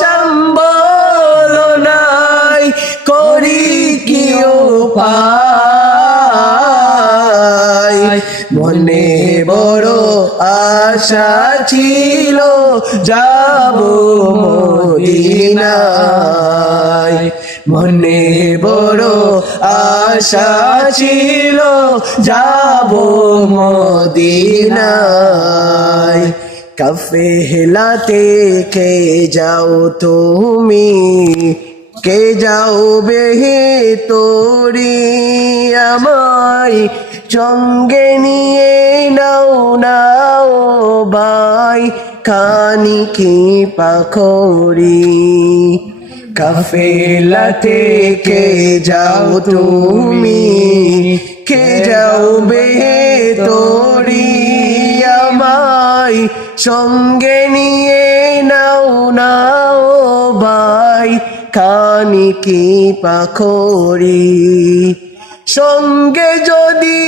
সম্বল নাই, করি কি উপায়। মনে বড় আশা ছিল যাব মদিনায়, মনে বড় আশা ছিল যাব মদিনায়। কাফেলাতে কে যাও তুমি, কে যাও বেহে তোরি, আমায় সঙ্গে নিয়ে নাও নাও ভাই খানি কি পাখরি। কাফেলাতে কে যাও তুমি, কে যাও বেহে তোরি, আমায় সঙ্গে নিয়ে নাও নাও ভাই খানি কি পাখরি। সঙ্গে যদি